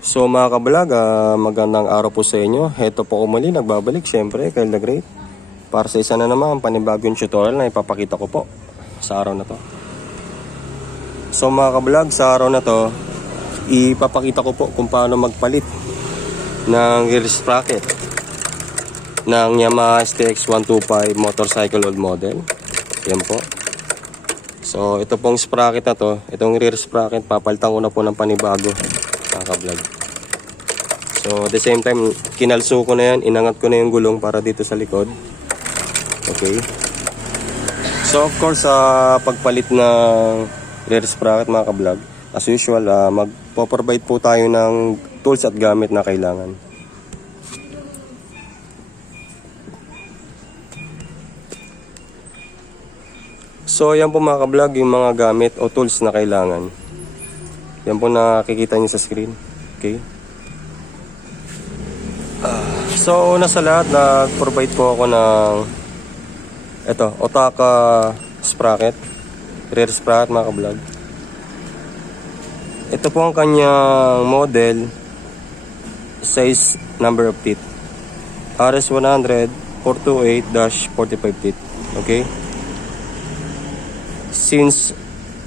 So mga kabalag, magandang araw po sa inyo. Heto po muli, nagbabalik syempre kay The Great para sa isa na naman panibagong tutorial na ipapakita ko po sa araw na to. So mga kabalag, sa araw na to ipapakita ko po kung paano magpalit ng rear sprocket ng Yamaha STX 125 motorcycle old model. Yan po. So ito pong sprocket na to, itong rear sprocket, papalitan ko na po ng panibago mga ka-vlog. So at the same time, kinalso ko na yan, inangat ko na yung gulong para dito sa likod. Okay. So of course, pagpalit ng rear sprocket mga ka-vlog, as usual, magpo-provide po tayo ng tools at gamit na kailangan. So yan po mga ka-vlog, yung mga gamit o tools na kailangan. Yan po nakikita nyo sa screen. Okay. So una sa lahat, nag-provide po ako ng ito, Otaka sprocket, rear sprocket mga ka-vlog. Ito po ang kanyang model, size, number of teeth, RS100 428-45 teeth. Okay. Since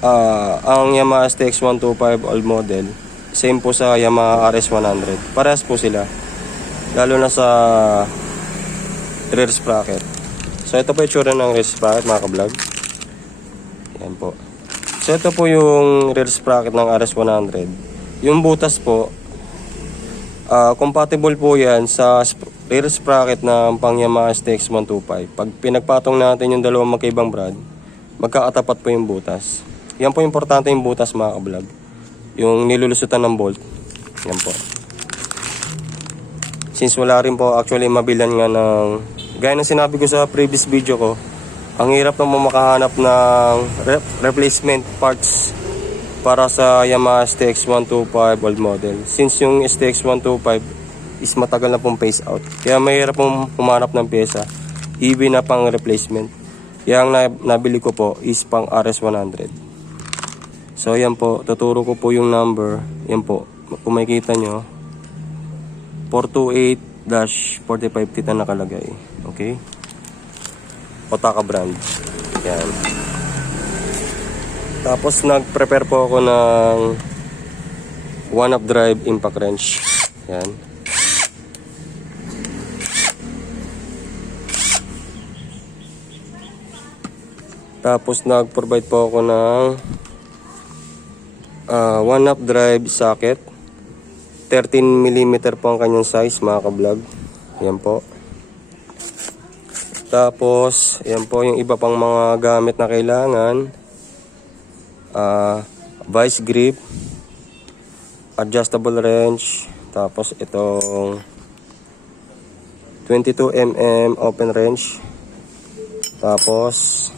ang Yamaha STX 125 old model, same po sa Yamaha RS100, parehas po sila, lalo na sa rear sprocket. So ito po yung tsura ng rear sprocket mga ka-vlog. Yan po. So ito po yung rear sprocket ng RS100. Yung butas po, compatible po yan sa rear sprocket ng pang Yamaha STX 125. Pag pinagpatong natin yung dalawang magkaibang brand, magkakatapat po yung butas. Yan po importante yung butas mga ka-vlog, yung nilulusutan ng bolt. Yan po. Since wala rin po actually mabilan nga ng, gaya ng sinabi ko sa previous video ko, ang hirap na makahanap ng replacement parts para sa Yamaha STX 125 old model. Since yung STX 125 is matagal na pong phase out, kaya mahirap pong humanap ng pyesa even na pang replacement. Yang nabili ko po is pang RS100. So yan po, tuturo ko po yung number. Yan po, kung makikita nyo, 428-45 teeth na nakalagay. Okay. Otaka brand. Yan. Tapos nag-prepare po ako ng 1-up drive impact wrench. Yan. Tapos nag-provide po ako ng 1-up drive socket. 13mm po ang kanyang size mga ka-vlog. Yan po. Tapos yan po yung iba pang mga gamit na kailangan. Vice grip, adjustable wrench, tapos itong 22mm open wrench, tapos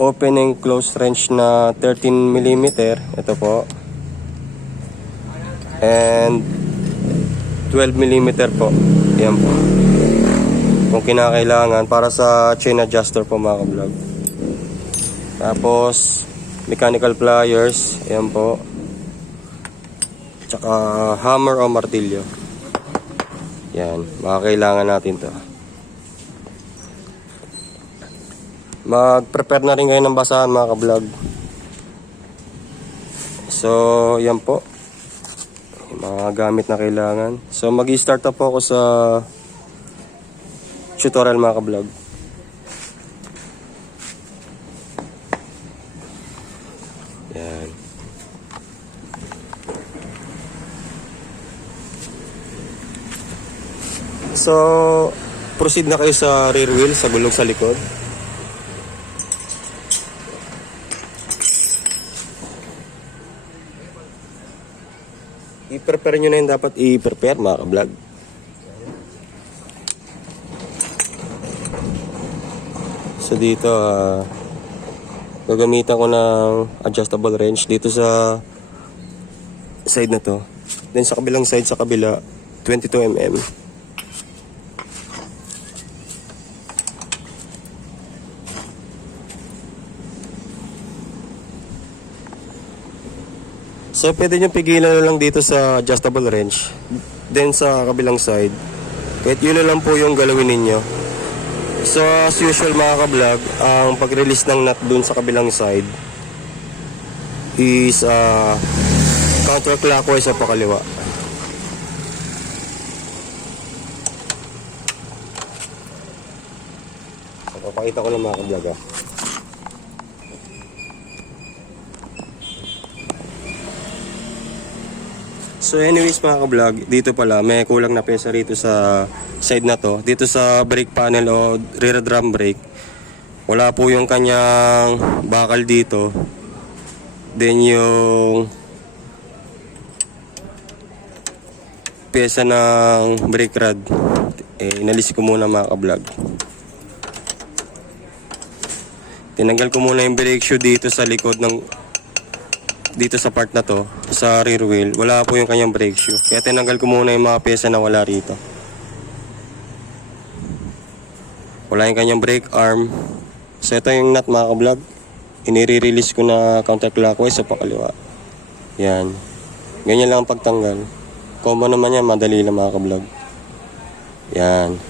open and close wrench na 13mm, ito po, and 12mm po, yan po, kung kinakailangan para sa chain adjuster po mga ka-vlog. Tapos mechanical pliers, yan po, tsaka hammer o martilyo. Yan, makakailangan natin to. Mag-prepare na rin kayo ng basahan mga ka-vlog. So yan po yung mga gamit na kailangan. So mag-i-start na po ako sa tutorial mga ka-vlog. Yan. So proceed na kayo sa rear wheel, sa gulong sa likod. I-prepare nyo na yung dapat i-prepare mga ka-vlog. So dito, gagamitan ko ng adjustable wrench dito sa side na to. Then sa kabilang side, sa kabila, 22mm. So pwede nyo pigilan na lang dito sa adjustable wrench. Then sa kabilang side, kahit yun na lang po yung galawin ninyo. So as usual mga ka-vlog, ang pag-release ng nut dun sa kabilang side is counterclockwise sa pakaliwa. Papakita ko lang mga ka-vlog ha. So anyways mga ka-vlog, dito pala may kulang na pyesa rito sa side na to. Dito sa brake panel o rear drum brake, wala po yung kanyang bakal dito. Then yung pyesa ng brake rod, inalis ko muna mga ka-vlog. Tinanggal ko muna yung brake shoe dito sa likod ng dito sa part na to, sa rear wheel. Wala po yung kanyang brake shoe. Kaya tinanggal ko muna yung mga pyesa na wala rito. Wala yung kanyang brake arm. So ito yung nut mga ka-vlog. Inire-release ko na counterclockwise sa pakaliwa. Yan. Ganyan lang ang pagtanggal. Combo naman yan, madali lang mga ka-vlog. Yan.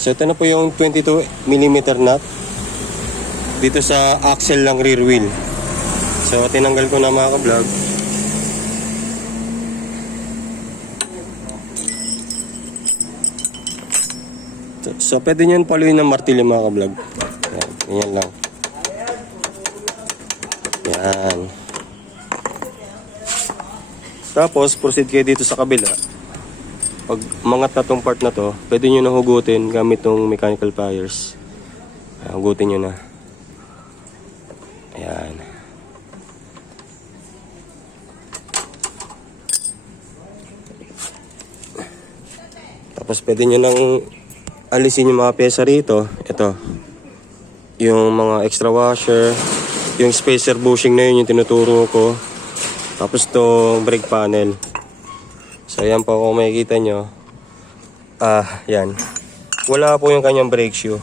So ito na po yung 22mm nut dito sa axle ng rear wheel. So tinanggal ko na mga ka-vlog. So pwede nyo paluin ng martilyo mga ka-vlog. Yan, ganyan lang. Yan. Tapos proceed kayo dito sa kabila. Pag mangat na tong part na to, pwede nyo na hugutin gamit tong mechanical pliers. Hugutin nyo na. Ayan. Tapos pwede nyo nang alisin yung mga pyesa rito. Ito. Yung mga extra washer. Yung spacer bushing na yun yung tinuturo ko. Tapos itong brake panel. So yan po kung makikita nyo. Yan. Wala po yung kanyang brake shoe.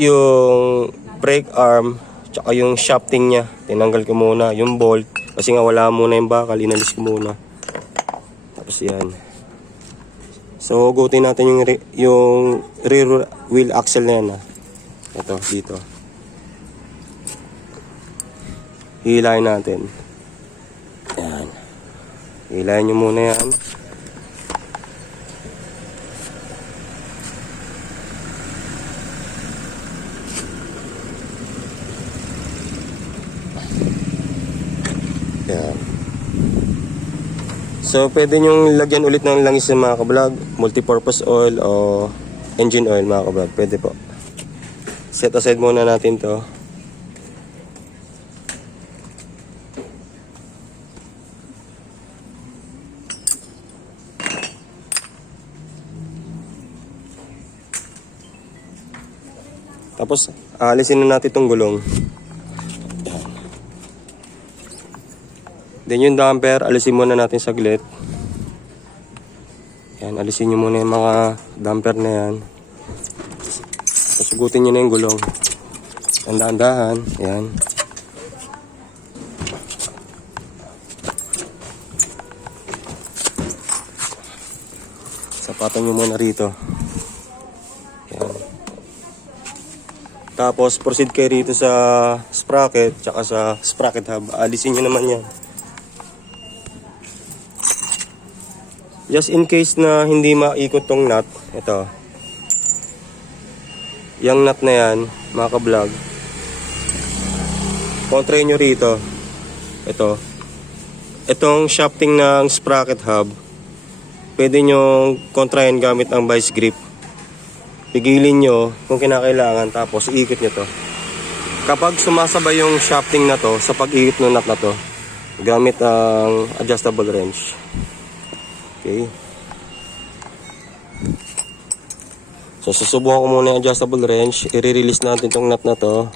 Yung brake arm tsaka yung shafting niya, tinanggal ko muna. Yung bolt, kasi nga wala muna yung bakal, inalis ko muna. Tapos yan. So hugutin natin yung rear wheel axle na yan. Ito, dito. Hilahin natin. Yan. Hilahin nyo muna yan. Yan. So pwede nyong lagyan ulit ng langis ng mga ka-vlog, multipurpose oil o engine oil mga ka-vlog, pwede po. Set aside muna natin to. Tapos alisin na natin itong gulong. Then yung damper, alisin muna natin saglit. Yan, alisin nyo muna yung mga damper na yan. Tapos sugutin nyo na yung gulong. Dahan-dahan, yan. Sapatan nyo muna rito. Yan. Tapos proceed kayo rito sa sprocket, tsaka sa sprocket hub. Alisin nyo naman yan. Just in case na hindi maikot tong nut, ito. Yung nut na yan, mga ka-vlog. Kontrahin nyo rito. Ito. Itong shafting ng sprocket hub, pwede nyo kontrahin gamit ang vice grip. Pigilin nyo kung kinakailangan, tapos iikot nyo to. Kapag sumasabay yung shafting na to sa pag-ikot ng nut na to, gamit ang adjustable wrench. Okay. So susubukan ko muna yung adjustable wrench. I-release natin itong nut na to.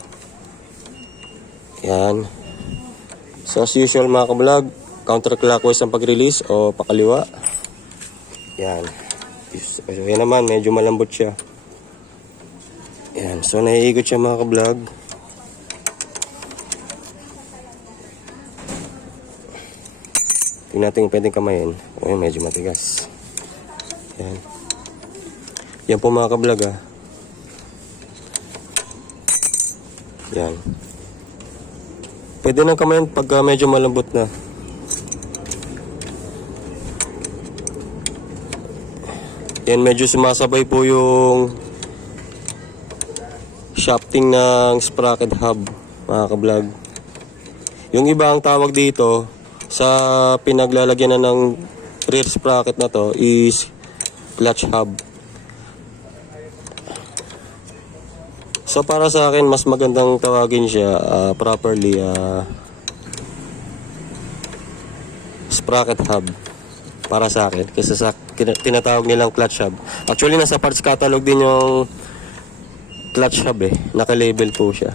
Yan. So as usual mga ka-vlog, counterclockwise ang pag-release o pakaliwa. Yan. So yan naman, medyo malambot siya. Yan. So naiikot siya mga ka-vlog. Tingnan natin yung pwedeng kamayin. O yun, medyo matigas. Yan. Yan po mga kablog ah. Yan. Pwede nang kamayin pagka medyo malambot na. Yan, medyo sumasabay po yung shafting ng sprocket hub mga kablog. Yung iba ang tawag dito sa pinaglalagyan na ng rear sprocket na to is clutch hub. So para sa akin mas magandang tawagin siya properly sprocket hub para sa akin kaysa sa tinatawag nilang clutch hub. Actually nasa parts catalog din yung clutch hub naka-label po siya.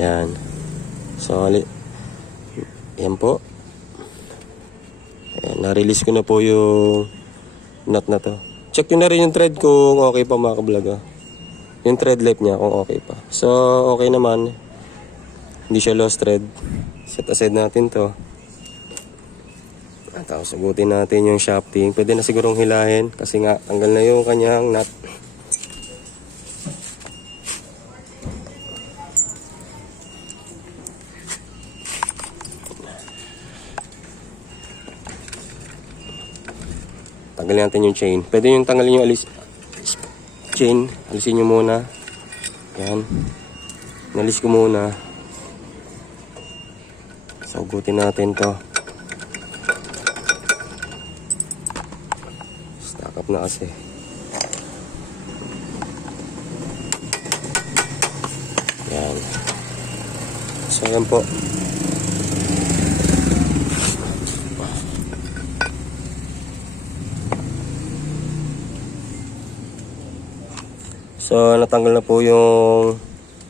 Yan. So yan po. Ayan, na-release ko na po yung nut na to. Check nyo na rin yung thread kung okay pa mga kablog. Yung thread life niya kung okay pa. So okay naman. Hindi siya lost thread. Set aside natin to. Tapos sagutin natin yung shafting. Pwede na sigurong hilahin kasi nga tanggal na yung kanyang nut. Tanggalin natin yung chain. Pwede yung tanggalin yung chain. Alisin nyo muna. Yan. Nalis ko muna. Sagutin natin to. Stack up na kasi. Yan. So yan po. So natanggal na po yung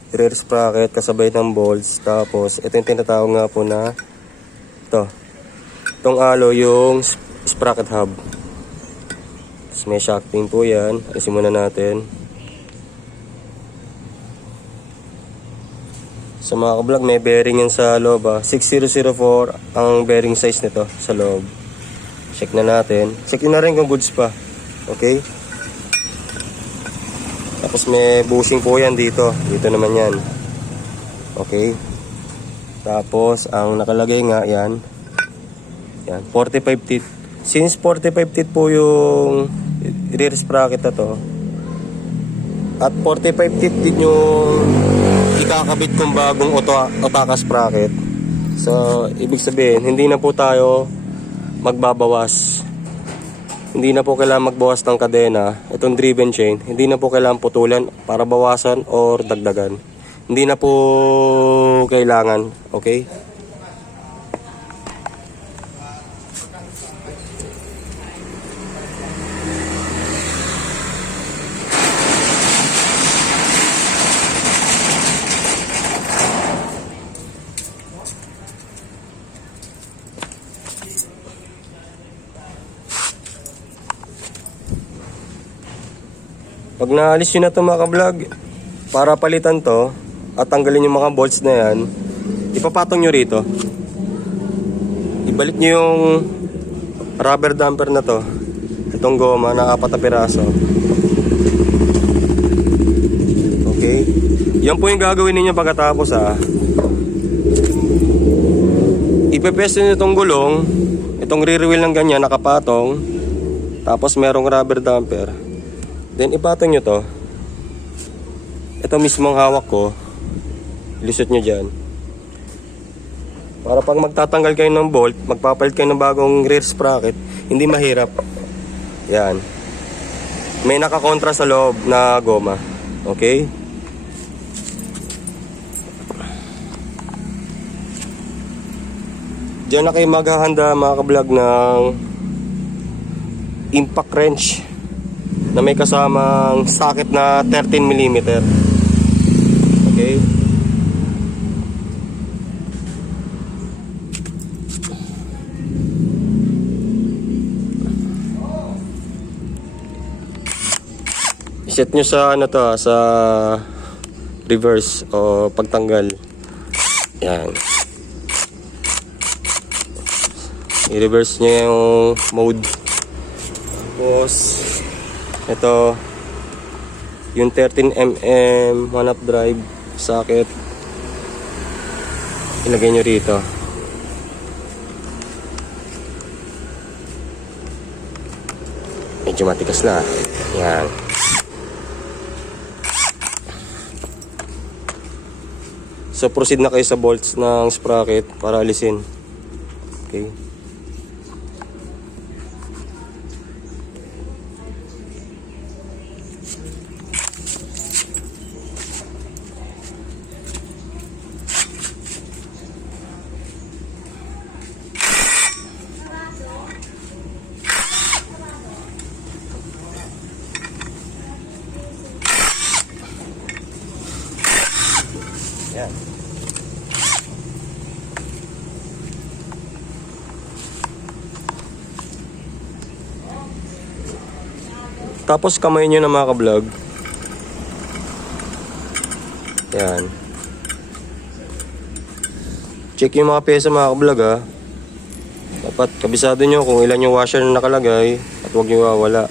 rear sprocket kasabay ng bolts. Tapos ito yung tinatawag nga po na itong alo yung sprocket hub. Tapos may shafting po yan. Alisin muna natin. Sa mga kablog may bearing yan sa loob 6004 ang bearing size nito sa loob. Check na natin. Check na rin kung goods pa. Okay. Tapos may bushing po yan dito. Dito naman yan. Okay. Tapos ang nakalagay nga yan. Yan. 45 teeth. Since 45 teeth po yung rear sprocket na to. At 45 teeth din yung ikakabit kong bagong Otaka sprocket. So ibig sabihin hindi na po tayo magbabawas. Hindi na po kailangan magbawas ng kadena. Itong driven chain, hindi na po kailangan putulan para bawasan or dagdagan. Hindi na po kailangan. Okay? Pag naalis nyo na ito mga kablog, para palitan to at tanggalin yung mga bolts na yan, ipapatong nyo rito. Ibalik nyo yung rubber damper na to, itong goma na 4 na piraso. Okay, yan po yung gagawin ninyo pagkatapos ipepeste nyo itong gulong, itong rear wheel ng ganyan nakapatong, tapos merong rubber damper. Then ipatong nyo to. Ito mismo ang hawak ko. Ilusot nyo dyan. Para pag magtatanggal kayo ng bolt, magpapalit kayo ng bagong rear sprocket, hindi mahirap. Yan. May nakakontra sa loob na goma. Okay? Diyan na kayo maghahanda mga kablog ng impact wrench na may kasamang socket na 13mm. Okay? I-set nyo sa sa reverse o pagtanggal. Yan. I-reverse niya yung mode. Tapos, ito, yung 13mm one-up drive socket. Ilagay nyo rito. Medyo matigas na. Yan. So, proceed na kayo sa bolts ng sprocket para alisin. Okay. Yan. Tapos kamay nyo na mga ka-vlog. Yan. Check yung mga pyesa mga ka-vlog ha. Dapat kabisado nyo kung ilan yung washer na nakalagay at huwag nyo wawala.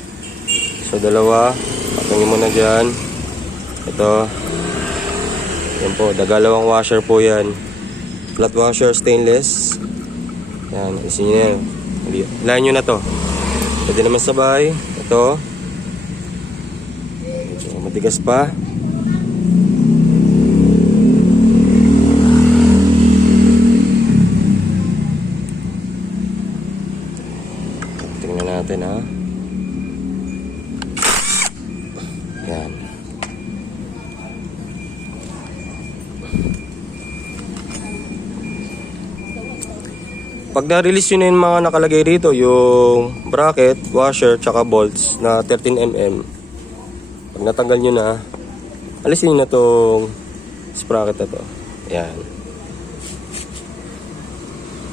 So dalawa. Patungin mo na dyan. Ito. Yan po. Dagalawang washer po yan. Flat washer stainless. Yan. Isin nyo na. Ilayan nyo na to. Pwede naman sabay. Ito. Matigas pa. Tingnan natin ha. Yan. Pag na-release yun yung mga nakalagay rito, yung bracket, washer, tsaka bolts na 13mm. Pag natanggal nyo na, alisin nyo na itong sprocket na to. Ayan.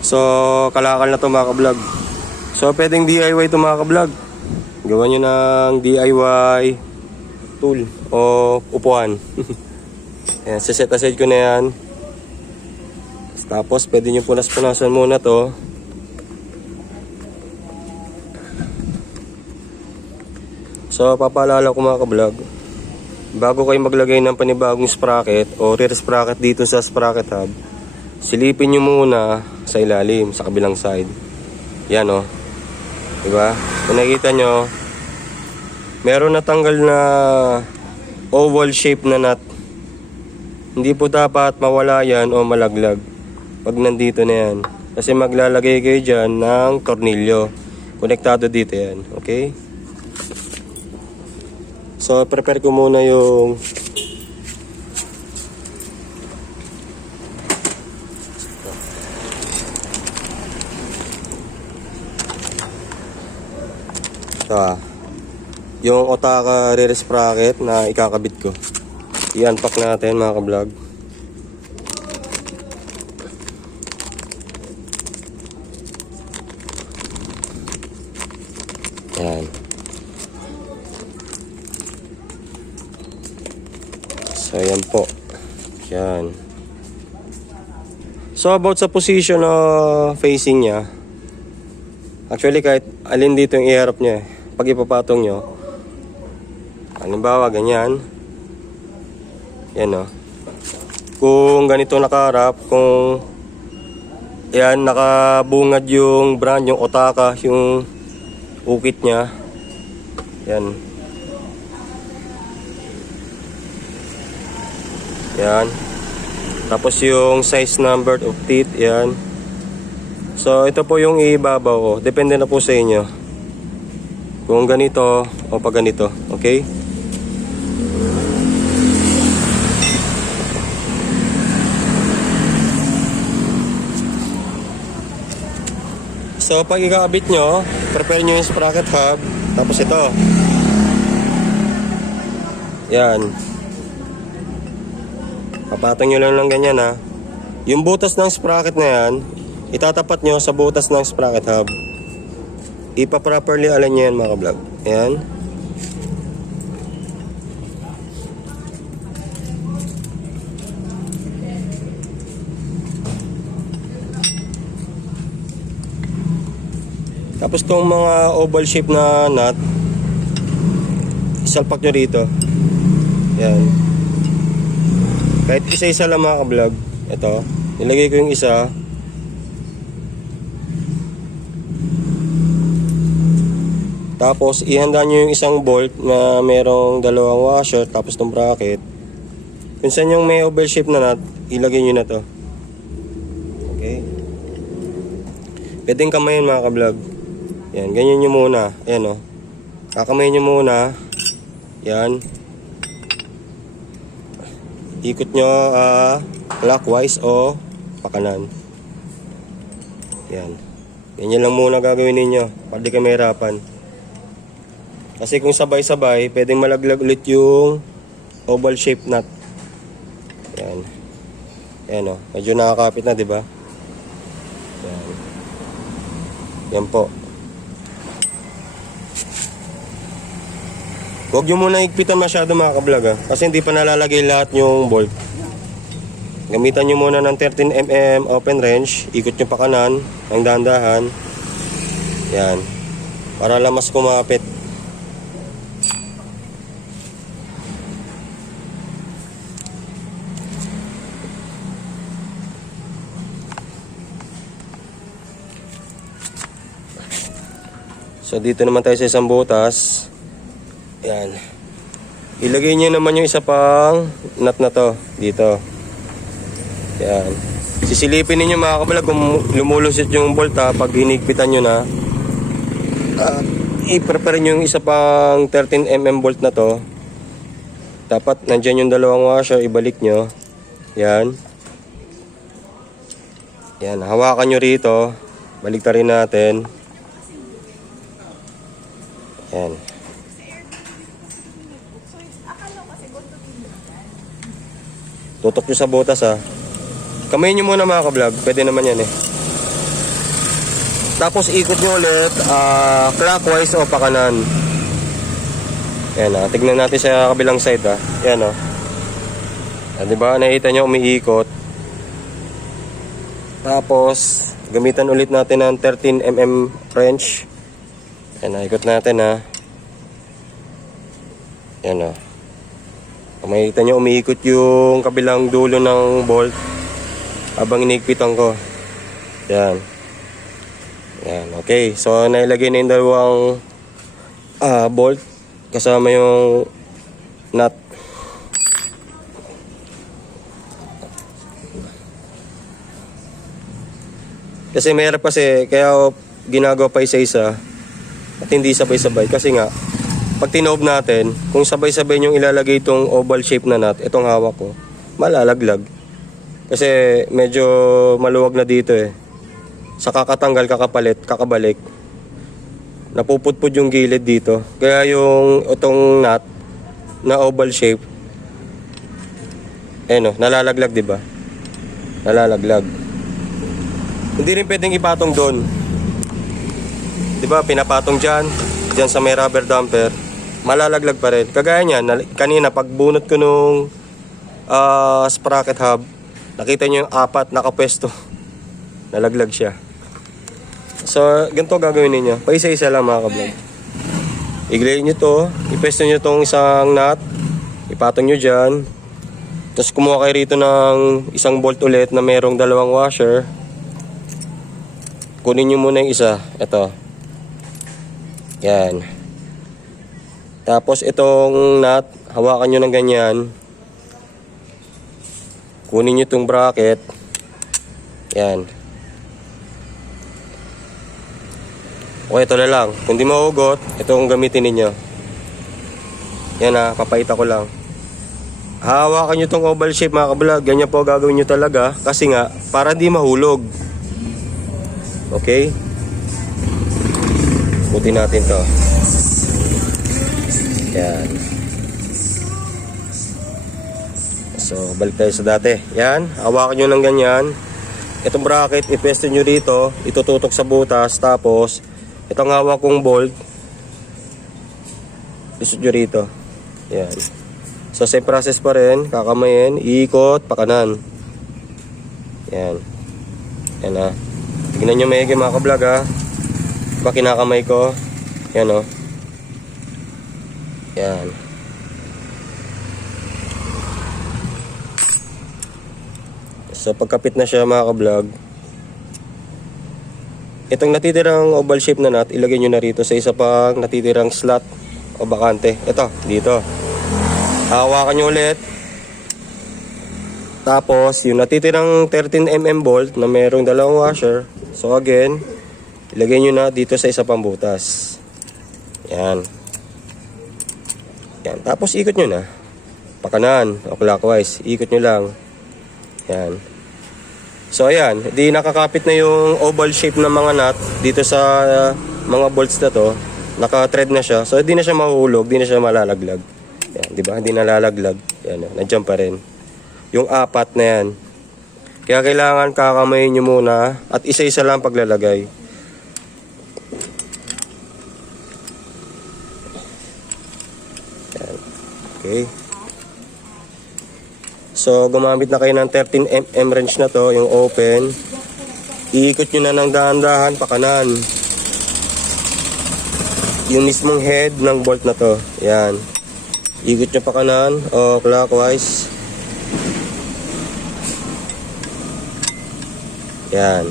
So, kalakal na to mga ka-vlog. So, pwedeng DIY to mga ka-vlog. Gawa nyo ng DIY tool o upuan. Ayan, set aside ko na yan. Tapos, pwede nyo punas-punasan muna to. So, papaalala ko mga ka-vlog, bago kayo maglagay ng panibagong sprocket o rear sprocket dito sa sprocket hub, silipin nyo muna sa ilalim, sa kabilang side. Yan o. Diba? Kung nakikita nyo, meron natanggal na oval shape na nut. Hindi po dapat mawala yan o malaglag pag nandito na yan. Kasi maglalagay kayo dyan ng tornilyo. Konektado dito yan. Okay? So, prepare ko muna yung yung Otaka rear sprocket na ikakabit ko. I-unpack natin mga ka-vlog. Ayan. So, ayan po. Yan. So, about sa position na facing niya. Actually, kahit alin dito yung iharap niya. Pag ipapatong nyo. Halimbawa, ganyan. Yan o. Kung ganito nakaharap, kung yan, nakabungad yung brand, yung Otaka, yung ukit niya. Yan. Yan. Tapos yung size number of teeth, yan. So, ito po yung ibabaw ko. Depende na po sa inyo. Kung ganito o pag ganito. Okay? So, pag ikakabit nyo, prepare nyo yung sprocket hub. Tapos ito. Yan. Papatong nyo lang ng ganyan ha. Yung butas ng sprocket na yan, itatapat nyo sa butas ng sprocket hub. Ipa-properly align nyo yan mga ka-vlog. Ayan. Tapos tong mga oval shape na nut, isalpak nyo rito. Yan. Kahit isa-isa lang mga ka-vlog. Ito, nilagay ko yung isa. Tapos ihanda nyo yung isang bolt na merong dalawang washer, tapos tong bracket. Kung saan yung may oval shape na nut, ilagay nyo na to. Okay. Pwedeng kamayin mga ka-vlog. Yan, ganyan nyo muna. Ayan o. Kakamayin nyo muna. Yan. Ikot nyo clockwise o pakanan. Yan. Ganyan lang muna gagawin ninyo para di kayo mahirapan. Kasi kung sabay-sabay, pwedeng malaglag ulit yung oval shape nut. Yan. Yan o. Medyo nakakapit na, di ba? Yan. Yan po. Huwag nyo muna higpitan masyado mga ka-vlog kasi hindi pa nalalagay lahat yung bolt. Gamitan nyo muna ng 13mm open wrench. Ikot nyo pa kanan ng dahan-dahan. Yan. Para lang mas kumapit. So dito naman tayo sa isang butas. Yan. Ilagay niyo naman yung isa pang nut na to dito. Yan. Sisilipin niyo mga ka-vlog kung lumulusit yung bolt pag hinigpitan niyo na. I-prepare niyo yung isa pang 13mm bolt na to. Dapat nandiyan yung dalawang washer, ibalik niyo. Yan. Yan, hawakan niyo rito. Baliktarin natin. Yan. Tutok nyo sa butas Kamayin nyo muna mga ka-vlog. Pwede naman yan Tapos ikot nyo ulit clockwise o pakanan. Yan tignan natin sa kabilang side Yan diba nakita nyo umiikot. Tapos gamitan ulit natin ng 13mm wrench. Yan ikot natin Yan Kung makikita nyo, umiikot yung kabilang dulo ng bolt habang inigpitan ko. Yan. Yan, okay. So, nailagay na yung dalawang bolt kasama yung nut. Kasi mayroon kasi, kaya ginagawa pa isa-isa at hindi sabay-sabay. Kasi nga, pag tinoob natin, kung sabay-sabay nyo ilalagay itong oval shape na nut, itong hawak ko, malalaglag. Kasi medyo maluwag na dito Sa kakatanggal, kakabalik, napupudpud yung gilid dito. Kaya yung itong nut na oval shape, nalalaglag, diba? Nalalaglag. Hindi rin pwedeng ipatong doon. Diba, pinapatong dyan sa may rubber damper. Malalaglag pa rin. Kagaya niyan, kanina pagbunot ko nung sprocket hub, nakita nyo yung 4 nakapwesto. Nalaglag siya. So, ganito gagawin ninyo. Paisa-isa lang mga ka-vlog. Iglayin nyo to, ipwesto nyo tong isang nut, ipatong nyo dyan. Tapos kumuha kayo rito ng isang bolt ulit na merong dalawang washer. Kunin nyo muna yung isa. Ito. Yan. Tapos itong nut, hawakan nyo ng ganyan. Kunin nyo itong bracket. Yan. Okay, ito na lang. Kung di mahugot, itong gamitin ninyo. Yan papakita ko lang. Hawakan nyo itong oval shape mga ka-vlog. Ganyan po gagawin nyo talaga. Kasi nga, para di mahulog. Okay? Putin natin to. Yan. So, balik tayo sa dati. Yan. Hawakan nyo ng ganyan. Itong bracket, ipwesto nyo dito. Itututok sa butas. Tapos, itong hawak kong bolt, isut nyo rito. Yan. So, same process pa rin. Kakamayin. Iikot. Pakanan. Yan. Yan Tingnan nyo maigi mga ka-vlog ba kinakamay ko? Yan o. Yan. So pagkapit na siya mga ka-vlog, itong natitirang oval shape na nut, ilagay nyo na rito sa isa pang natitirang slot o bakante. Ito, dito. Hawakan nyo ulit. Tapos, yung natitirang 13mm bolt na mayroong dalawang washer. So again, ilagay nyo na dito sa isa pang butas. Yan. Yan. Tapos ikot nyo na. Pakanan o clockwise. Ikot nyo lang. Yan. So ayan, di nakakapit na yung oval shape ng mga nut dito sa mga bolts na to. Naka-thread na siya. So hindi na siya mahuhulog, hindi na siya malalaglag. Yan, di ba? Hindi nalalaglag. Yan, nandiyan pa rin. Yung apat na yan. Kaya kailangan kakamayin nyo muna at isa-isa lang paglalagay. Yan. Okay. So, gumamit na kayo ng 13mm wrench na to, yung open. Iikot nyo na ng dahan-dahan pa kanan. Yung mismong head ng bolt na to. Yan. Ikot nyo pa kanan o clockwise. Yan.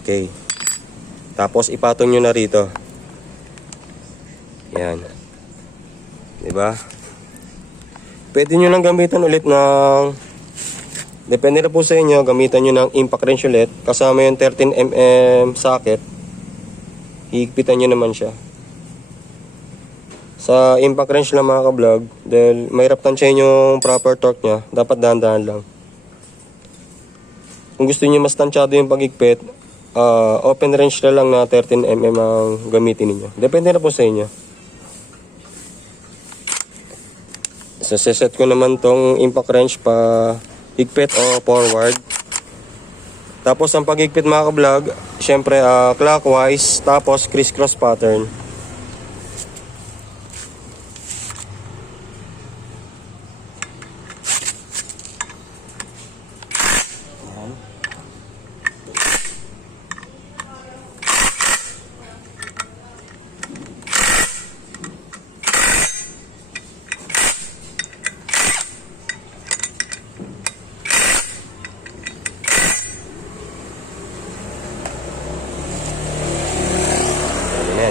Okay. Tapos ipatong nyo na rito. Yan. Diba? Pwede nyo lang gamitan ulit ng, depende na po sa inyo, gamitan nyo ng impact wrench ulit. Kasama yung 13mm socket. Higpitan nyo naman siya. Sa impact wrench lang mga ka-vlog, dahil mahirap tansyahin yung proper torque nya, dapat dahan-dahan lang. Kung gusto nyo mas tansyado yung pagigpit, open wrench na lang na 13mm ang gamitin niyo. Depende na po sa inyo. So, set ko naman tong impact wrench pa higpit o forward. Tapos, ang paghigpit mga ka-vlog, syempre clockwise, tapos criss-cross pattern.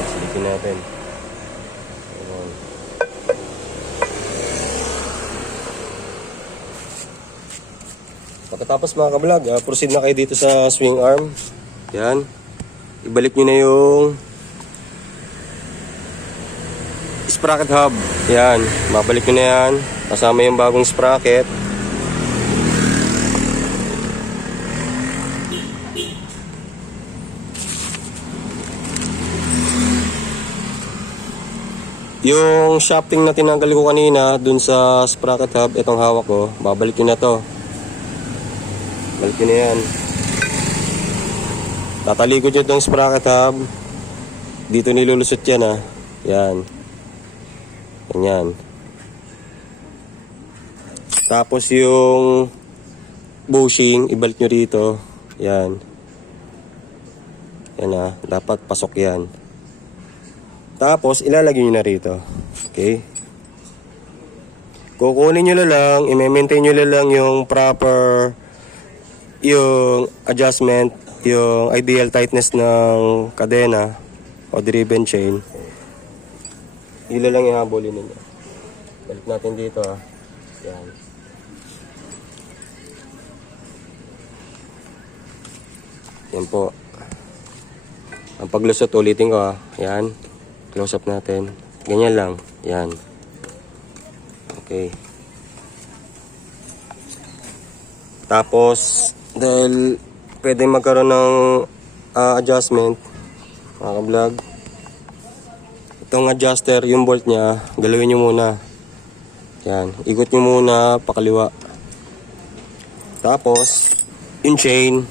Silikin natin. Ayan. Pagkatapos mga ka-vlog, proceed na kayo dito sa swing arm. Yan. Ibalik nyo na yung sprocket hub. Yan. Mabalik nyo na yan. Kasama yung bagong sprocket. Yung shafting na tinanggal ko kanina dun sa sprocket hub, itong hawak ko, babalik ko na to. Balik ko na yan. Tatalikod nyo itong sprocket hub. Dito nilulusot yan ha. Yan. Ganyan. Tapos yung bushing, ibalik nyo rito. Yan. Yan ha. Dapat pasok yan. Tapos, ilalagay nyo na rito. Okay? Kukunin nyo na lang, i-maintain nyo na lang yung proper, yung adjustment, yung ideal tightness ng kadena o driven chain. Hila lang ihabulin ninyo. Balik natin dito ha. Yan. Yan po. Ang paglusot, ulitin ko ha. Yan. Close up natin. Ganyan lang. Yan. Okay. Tapos, dahil pwede magkaroon ng adjustment, mga ka-vlog, itong adjuster, yung bolt nya, galawin nyo muna. Yan. Ikot nyo muna pakaliwa. Tapos, yung chain,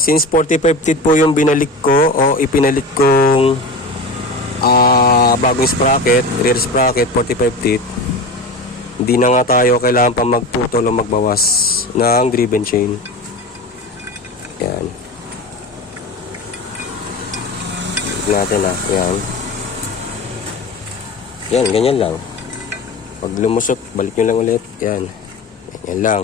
since 45 teeth po yung binalik ko o ipinalit kong bagong sprocket, rear sprocket, 45 teeth. Hindi na nga tayo kailangan pa magputol o magbawas ng driven chain. check natin ha. Yan. Yan, ganyan lang. Pag lumusot, balik nyo lang ulit. Yan. Ganyan lang.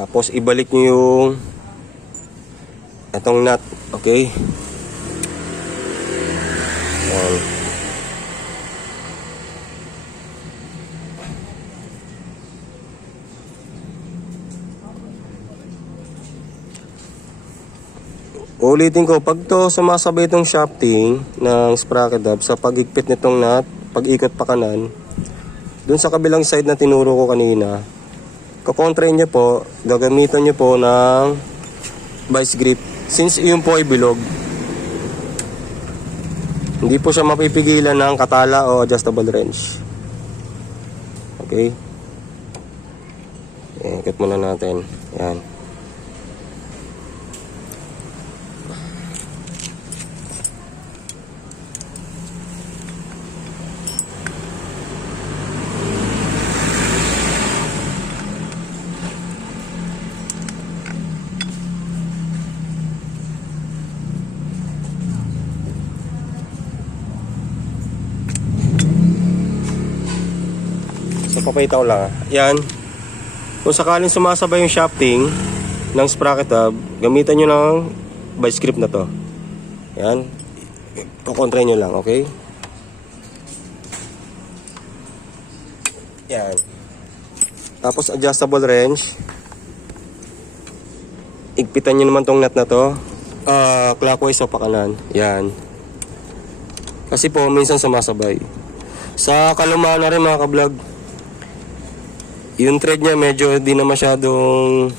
Tapos ibalik nyo yung itong nut. Okay. Yan. Ulitin ko, pag to sumasabay itong shafting ng sprocket hub sa pagigpit nitong nut, pag-ikot pa kanan, dun sa kabilang side na tinuro ko kanina, kukontrain nyo po, gagamitan nyo po ng vice grip. Since yun po ay bilog, hindi po siya mapipigilan ng katala o adjustable wrench. Okay? Ikot muna natin. Yan. So papayita ko lang. Yan. Kung sakaling sumasabay yung shafting ng sprocket hub, gamitan nyo ng vice grip na to. Yan. Kukontrain nyo lang, okay? Yan. Tapos adjustable wrench. Igpitan nyo naman tong nut na to. Clockwise o pakanan. Yan. Kasi po minsan sumasabay. Sa kalumaan na rin mga ka-vlog, yung thread niya medyo di na masyadong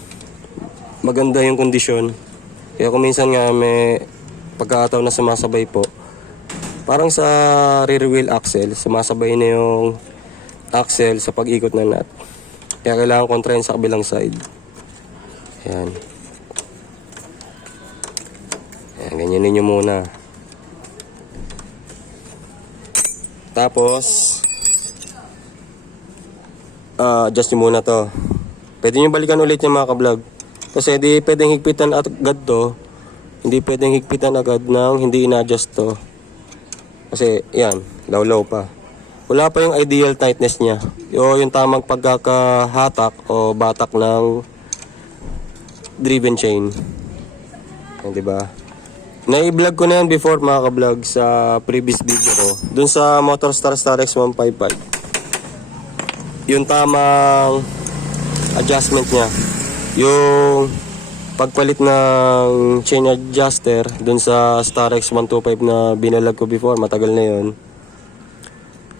maganda yung kondisyon. Kaya kung minsan nga may pagkakataon na sumasabay po, parang sa rear wheel axle, sumasabay na yung axle sa pag-ikot na nut. Kaya kailangan kontrahin sa kabilang side. Ayan. Ayan, ganyanin nyo muna. Tapos adjust nyo muna to. Pwede nyo balikan ulit yung mga ka-vlog. Kasi di pwedeng higpitan agad to. Hindi pwedeng higpitan agad nang hindi ina-adjust to. Kasi yan, law pa. Wala pa yung ideal tightness niya. Yung tamang pagkakahatak o batak ng driven chain. Yan, diba? Na-i-vlog ko na yan before mga ka-vlog sa previous video ko. Dun sa Motorstar Starex 155. Yung tamang adjustment niya, yung pagpalit ng chain adjuster dun sa Starex 125 na binalag ko before, matagal na yun.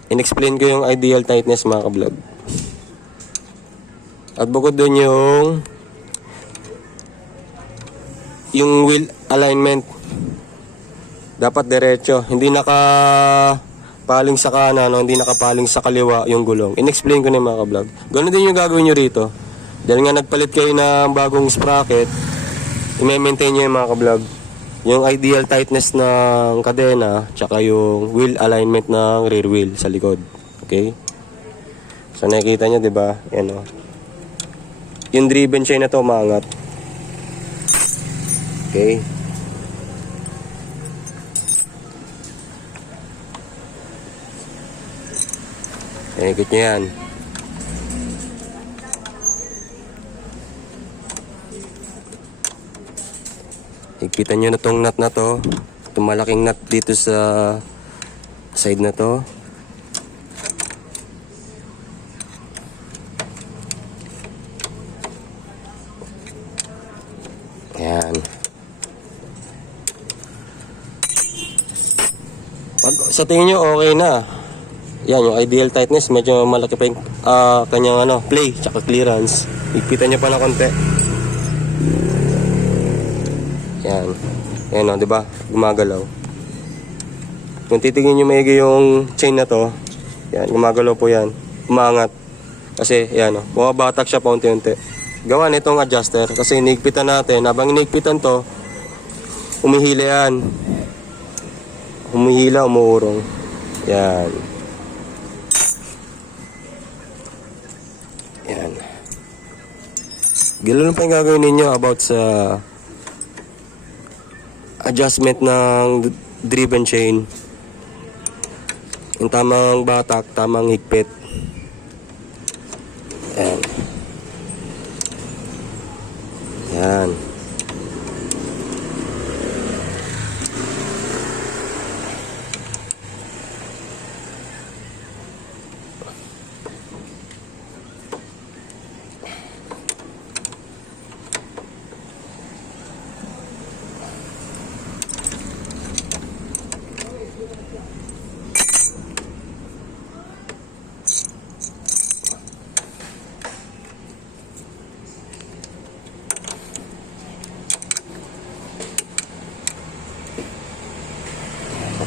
In-explain ko yung ideal tightness mga ka-vlog. At bukod dun yung wheel alignment, dapat diretso, hindi paling sa kanan, no? Hindi nakapaling sa kaliwa yung gulong. In-explain ko na yung mga ka-vlog. Ganun din yung gagawin nyo rito. Dahil nga nagpalit kayo ng bagong sprocket, i-maintain nyo yung mga ka-vlog. Yung ideal tightness ng kadena, tsaka yung wheel alignment ng rear wheel sa likod. Okay? So nakikita nyo, diba? Yan o. Yung driven chain na to, umangat. Okay? Ikot nyo yan. Higpitan nyo na tong nut na to. Itong malaking nut dito sa side na to. Yan. Pag sa tingin nyo okay na, yan yung ideal tightness, medyo malaki pa yung kanyang play tsaka clearance. Higpitan nyo pa na konti. Yan. Yan o, diba? Gumagalaw. Kung titingin nyo maigi yung chain na to, yan, gumagalaw po yan. Umangat. Kasi, yan o, bumabatak siya pa unti-unti. Gawa nitong adjuster. Kasi inigpitan natin. Habang inigpitan to, umihila yan. Humihila, umuurong. Yan. Yan. Ganoon pa yung gagawin ninyo about sa adjustment ng driven chain. Yung tamang batak, tamang higpit. Yan. Yan.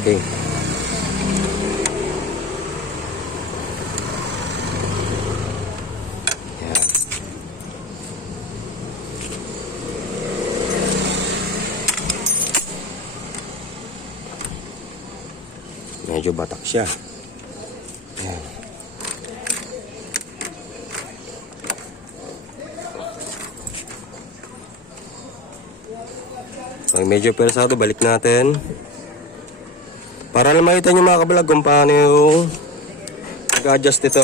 Okay. Yan. Medyo batak siya. Yan. Pag medyo persado, balik natin. Para lang makita nyo mga kabalag kung paano yung nag-adjust ito.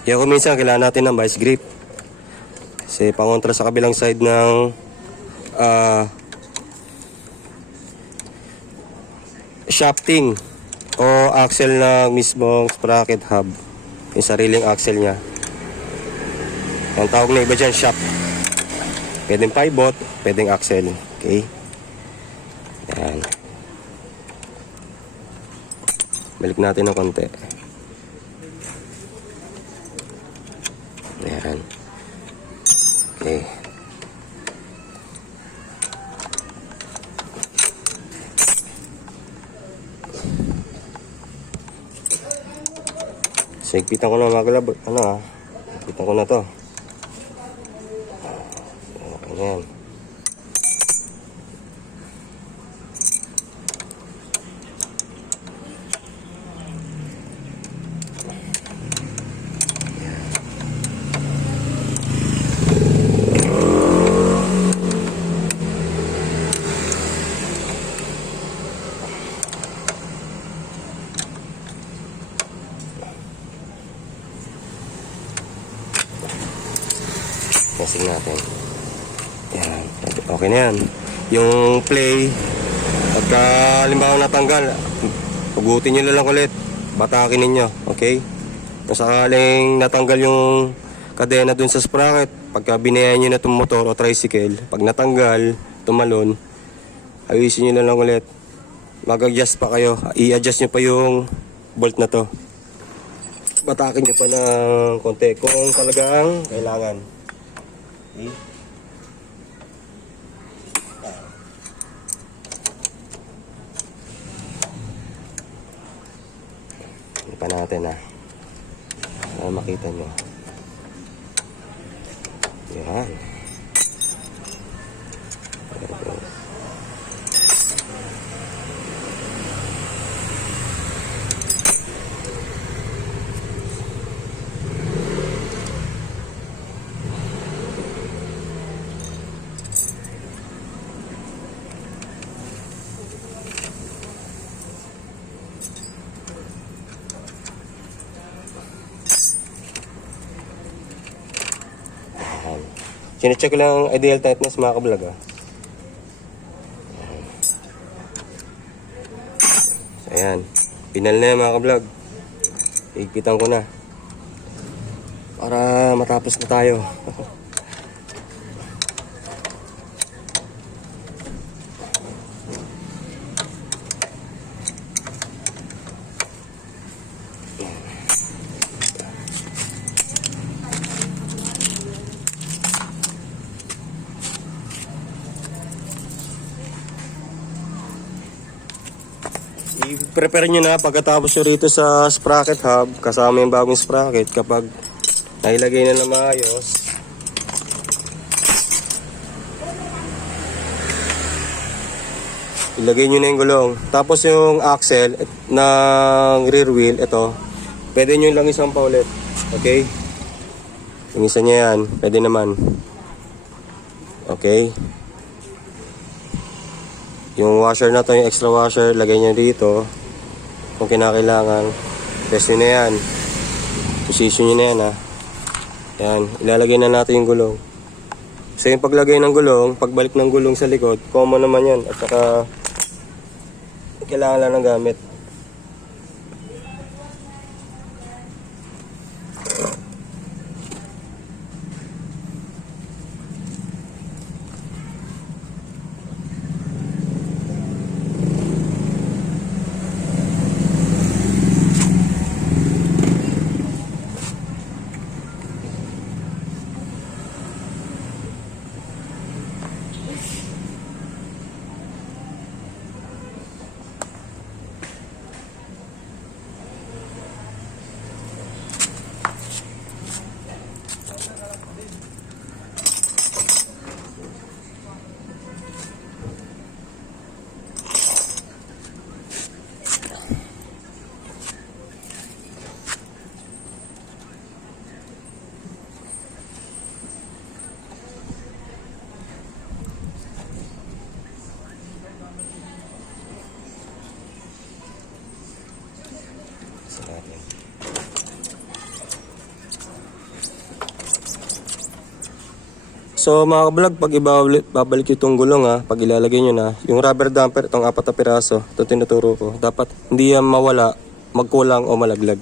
Kaya kung minsan kailangan natin ng vice grip. Kasi pangontra sa kabilang side ng shafting o axle ng mismong sprocket hub. Yung sariling axle nya. Ang tawag na iba dyan, shaft. Pwedeng pivot, pwedeng axle. Okay? Yan. Balik natin ng konti. Yan. Okay. Sigpitan ko na mga kalab. Sigpitan ko na to. Ayan. Testing natin. Yan. Okay na yan. Yung play, pagka halimbawa natanggal, hugutin nyo lang ulit. Batakin ninyo. Okay? Kung sakaling natanggal yung kadena dun sa sprocket, pagka binayan nyo na itong motor o tricycle, pag natanggal, tumalon, ayusin nyo lang ulit. Mag-adjust pa kayo. I-adjust nyo pa yung bolt na to. Batakin nyo pa ng konti kung talagang kailangan. Okay? Hindi pa natin para makita nyo. Yan. Sinecheck ko lang ideal tightness mga kablog. So, ayan. Pinal na yan mga kablog. Higpitan ko na. Para matapos na tayo. I-prepare nyo na pagkatapos nyo rito sa sprocket hub kasama yung bagong sprocket. Kapag nailagay na ng maayos, Ilagay nyo na yung gulong. Tapos yung axle ng rear wheel, ito, pwede nyo lang isang pa ulit. Okay? Yung isa niya yan, pwede naman. Okay? Yung washer na to, yung extra washer, lagay nyo dito. Kung kinakailangan. Test nyo na yan. Position nyo na yan, ha. Yan, ilalagay na natin yung gulong. So yung paglagay ng gulong, pagbalik ng gulong sa likod, common naman yan. At saka, kailangan lang ng gamit. So mga ka-vlog, pag babalik itong gulong, ha, pag ilalagay nyo na, yung rubber damper, itong 4 na piraso, ito tinuturo ko, dapat hindi yan mawala, magkulang o malaglag.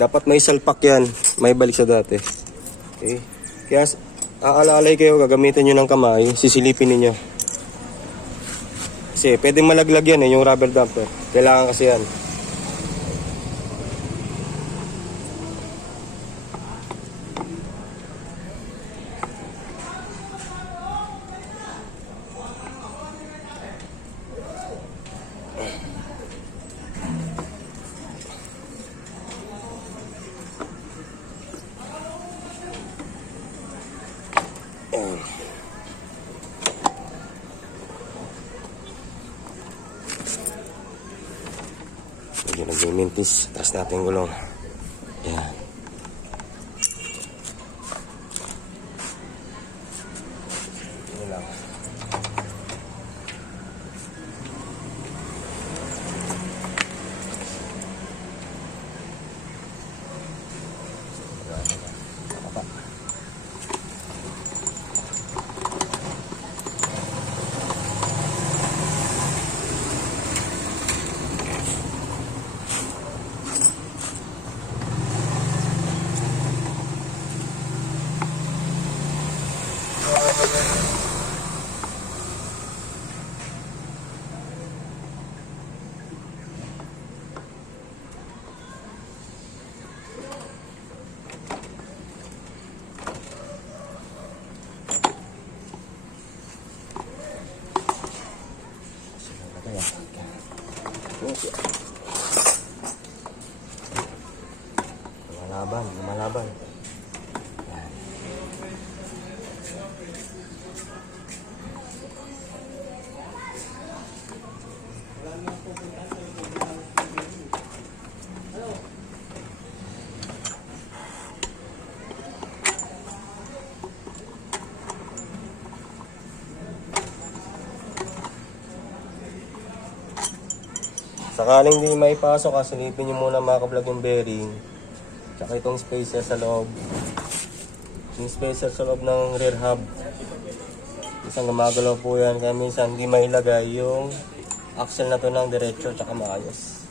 Dapat may salpak yan, may balik sa dati. Okay? Kaya aalalay kayo, gagamitin nyo ng kamay, sisilipin ninyo. Kasi pwedeng malaglag yan, yung rubber damper. Kailangan kasi yan. Medyo nag-mintis. Taas natin yung gulong. Yan. Yun lang. Lumalaban. Yan. Sakaling di maipasok, silipin nyo muna mga ka-vlog yung bearing. Tsaka itong spacer sa loob. Yung spacer sa loob ng rear hub. Minsan gumagalaw po yan. Kaya minsan hindi mailagay yung axle na to ng diretso tsaka maayos.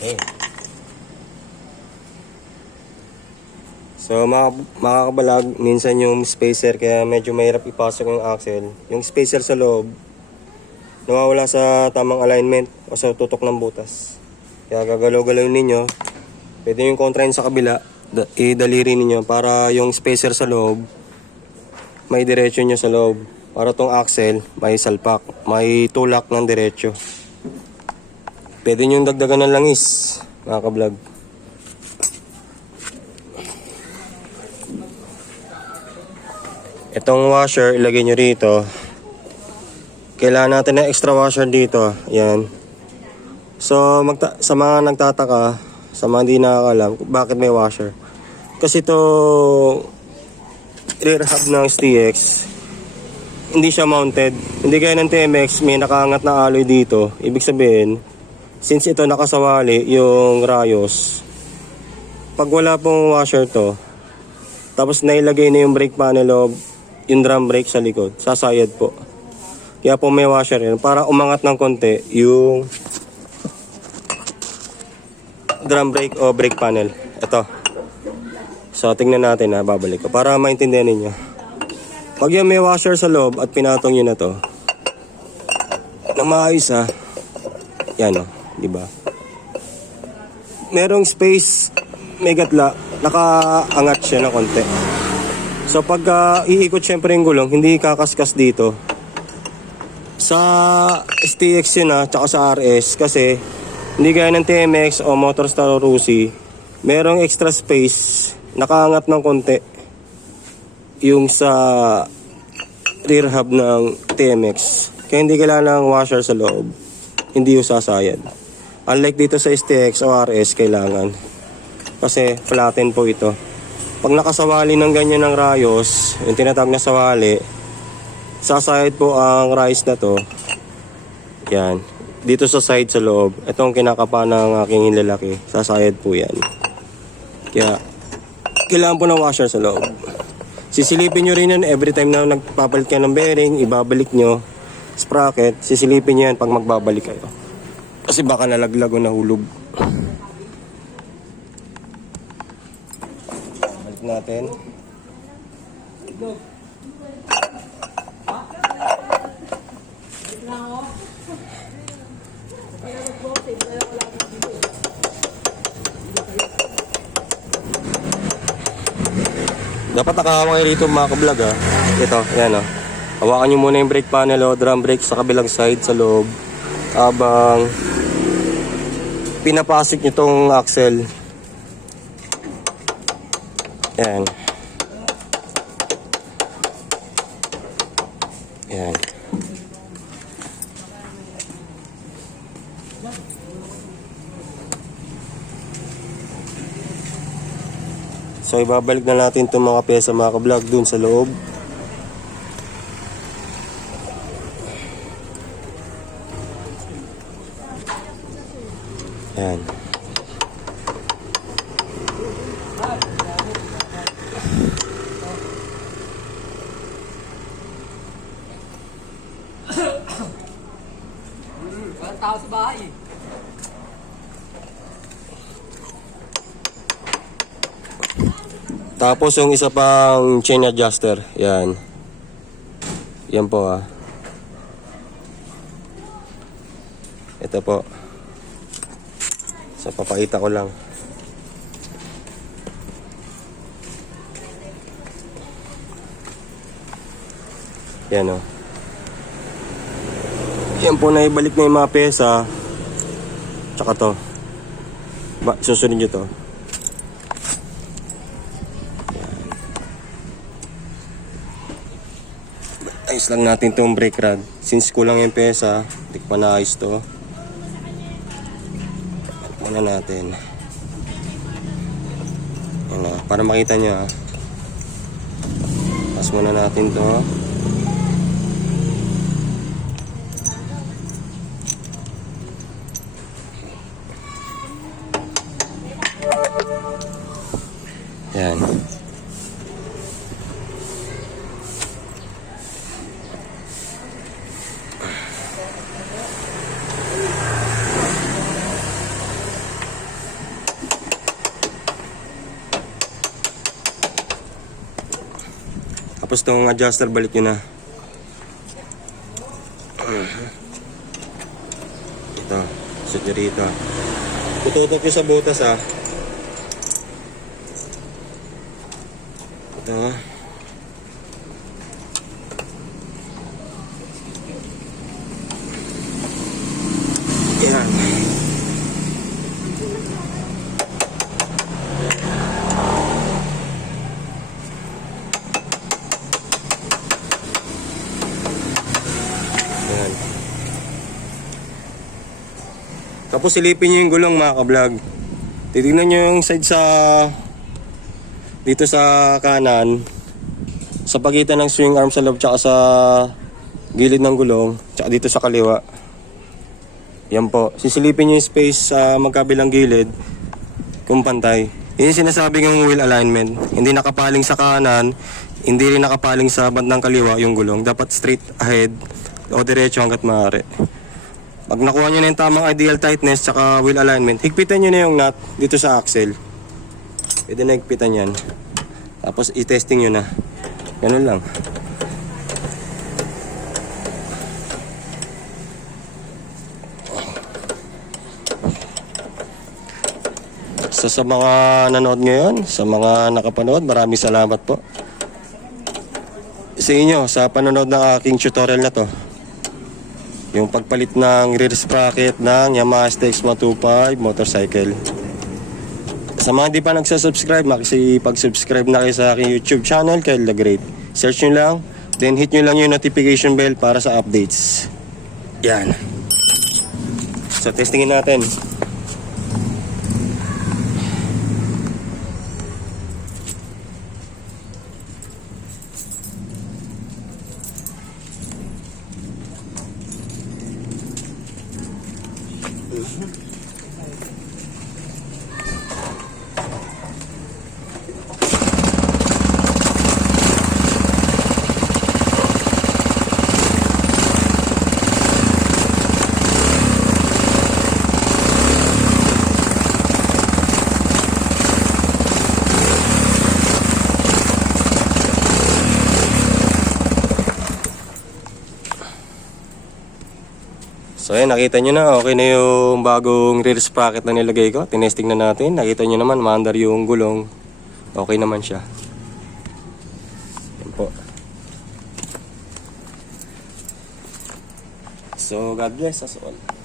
Okay. So mga kabalag, minsan yung spacer kaya medyo mahirap ipasok yung axle. Yung spacer sa loob, nawawala sa tamang alignment o sa tutok ng butas. Kaya gagalaw-galaw ninyo. Pwede yung kontrahin sa kabila, idaliri ninyo para yung spacer sa loob, may diretso nyo sa loob. Para tong axle, may salpak, may tulak ng diretso. Pwede nyo dagdagan ng langis, mga kablog. Itong washer, ilagay nyo rito. Kailangan natin ng extra washer dito. Yan. So, sa mga nagtataka, sa mga hindi nakakalam, bakit may washer? Kasi ito rear hub ng STX, hindi siya mounted. Hindi gaya ng TMX, may nakaangat na alloy dito. Ibig sabihin, since ito nakasawali yung rayos, pag wala pong washer to, tapos nailagay na yung brake panel o yung drum brake sa likod, sasayad po. Kaya po may washer yun para umangat ng konti yung drum brake o brake panel. Ito. So tingnan natin ha, babalik ko para maintindihan ninyo. Pag yung may washer sa loob at pinatong yun na to na maayos ha, yan o, diba? Merong space, may gatla, nakaangat siya ng konti. So pag iikot syempre yung gulong, hindi kakaskas dito. Sa STX yun tsaka sa RS, kasi hindi gaya ng TMX o Motorstar o Rusi, merong extra space, nakaangat ng konti yung sa rear hub ng TMX. Kaya hindi kailangan ng washer sa loob, hindi yung sasayad. Unlike dito sa STX o RS, kailangan. Kasi flatten po ito. Pag nakasawali ng ganyan ng rayos, yung tinatawag na sawali, sasayad po ang rayos na to. Yan. Dito sa side sa loob, itong kinakapa ng aking lalaki, sasayad po yan. Kaya, kailangan po ng washer sa loob. Sisilipin nyo rin yan every time na nagpapalit kayo ng bearing, ibabalik nyo sprocket, sisilipin nyo yan pag magbabalik kayo. Kasi baka nalaglag o nahulog. Balik natin. Dapat nakahawak kayo rito mga kablog ha. Ito, yan o. Hawakan nyo muna yung brake panel o drum brake sa kabilang side sa loob. Habang pinapasok nyo tong axle. Yan. Yan. So ibabalik na natin itong mga pyesa mga kablog dun sa loob. Ayan. Walang tao sa bahay eh. Tapos yung isa pang chain adjuster, yan. Yan po ha. Ito po. So papakita ko lang. Yan o. Yan po na ibalik na yung mga pyesa. Tsaka to. Susunod nyo to. Ayos lang natin itong brake rod. Since kulang yung pyesa, hindi ko pa naayos to. Muna natin. Yan o, para makita nyo ha. Pas muna natin to. Yan. Tapos tong adjuster, balik nyo na. Ito, set nyo rito. Tututok nyo sa butas ha. Ito. Yan. Yan. Tapos silipin nyo yung gulong mga ka-vlog. Titignan nyo yung side sa dito sa kanan, sa pagitan ng swing arm sa loob tsaka sa gilid ng gulong, tsaka dito sa kaliwa. Yan po, sisilipin nyo yung space sa magkabilang gilid kung pantay. Yun yung sinasabi ng wheel alignment. Hindi nakapaling sa kanan, hindi rin nakapaling sa bandang kaliwa yung gulong. Dapat straight ahead o diretso hanggat maaari. Pag nakuha nyo na yung tamang ideal tightness tsaka wheel alignment, higpitan nyo na yung nut dito sa axle. Pwede na higpitan yan. Tapos i-testing nyo na. Ganun lang. So sa mga nanood ngayon, sa mga nakapanood, maraming salamat po sa inyo sa panonood ng aking tutorial na to. Yung pagpalit ng rear sprocket ng Yamaha STX125 motorcycle. Sa mga di pa nagsasubscribe, makisipag-subscribe na kayo sa aking YouTube channel, Kyle the Great. Search nyo lang, then hit nyo lang yung notification bell para sa updates. Yan. So testingin natin. So ayan, nakita nyo na, okay na yung bagong rear sprocket na nilagay ko. Tinesting na natin, nakita nyo naman, maandar yung gulong. Okay naman siya. Yan po. So God bless us all.